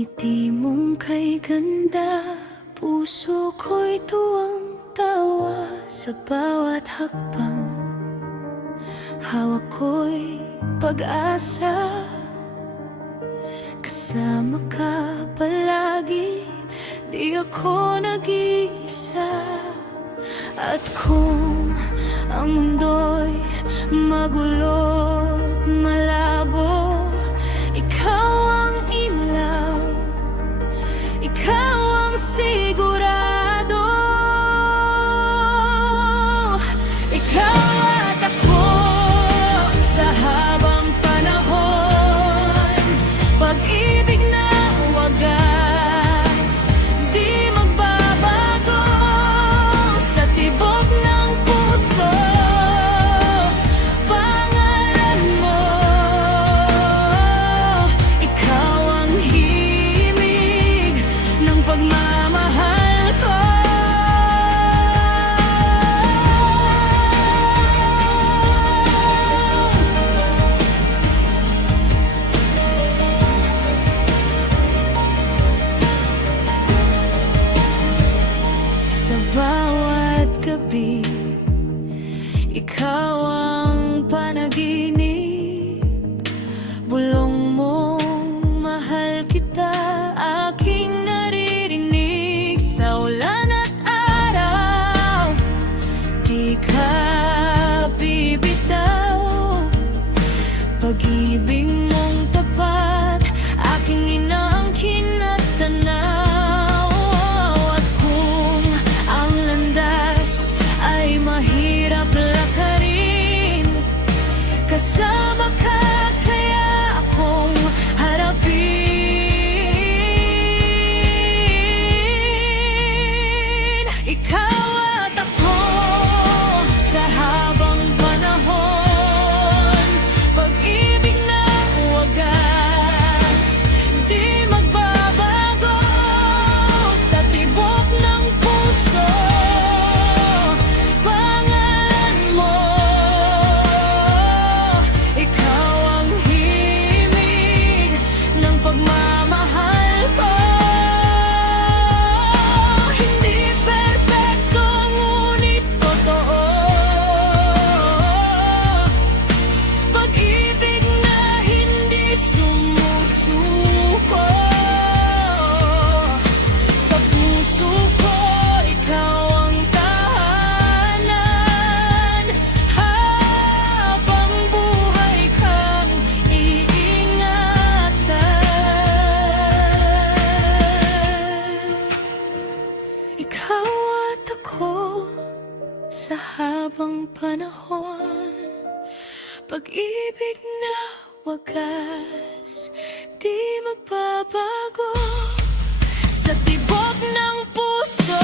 Ngiti mong kay ganda, puso ko'y tuwang-tawa sa bawat hakbang. Hawak ko'y pag-asa, kasama ka palagi, di ako nag-iisa. At kung ang mundo'y magulo't malabo, ikaw ang ilaw, ikaw ang sigurado. Ikaw at ako sa habang panahon, pag-ibig na wagas, di magbabago sa tibok ng puso. Pangalan mo, ikaw ang himig ng pagmamahal ko. Sa bawat gabi, ikaw ang panaginip. Bulong mong mahal kita, aking naririnig. Sa ulan at araw, di ka bibitaw. Pag-ibig mong tapat, aking inaangkin at tanaw. At kung ang landas ay mahirap lakarin, kasama ka kaya akong harapin. Ikaw at ako sa habang panahon, pag-ibig na wagas, di magbabago sa tibok ng puso. Pangalan mo, ikaw ang himig ng pagmamahal ko. Hindi perpekto ngunit totoo, pag-ibig na hindi sumusuko. Sa puso ko, ikaw ang tahanan, habang buhay kang iingatan. Ikaw at ako sa habang panahon, pag-ibig na wagas, di magbabago sa tibok ng puso.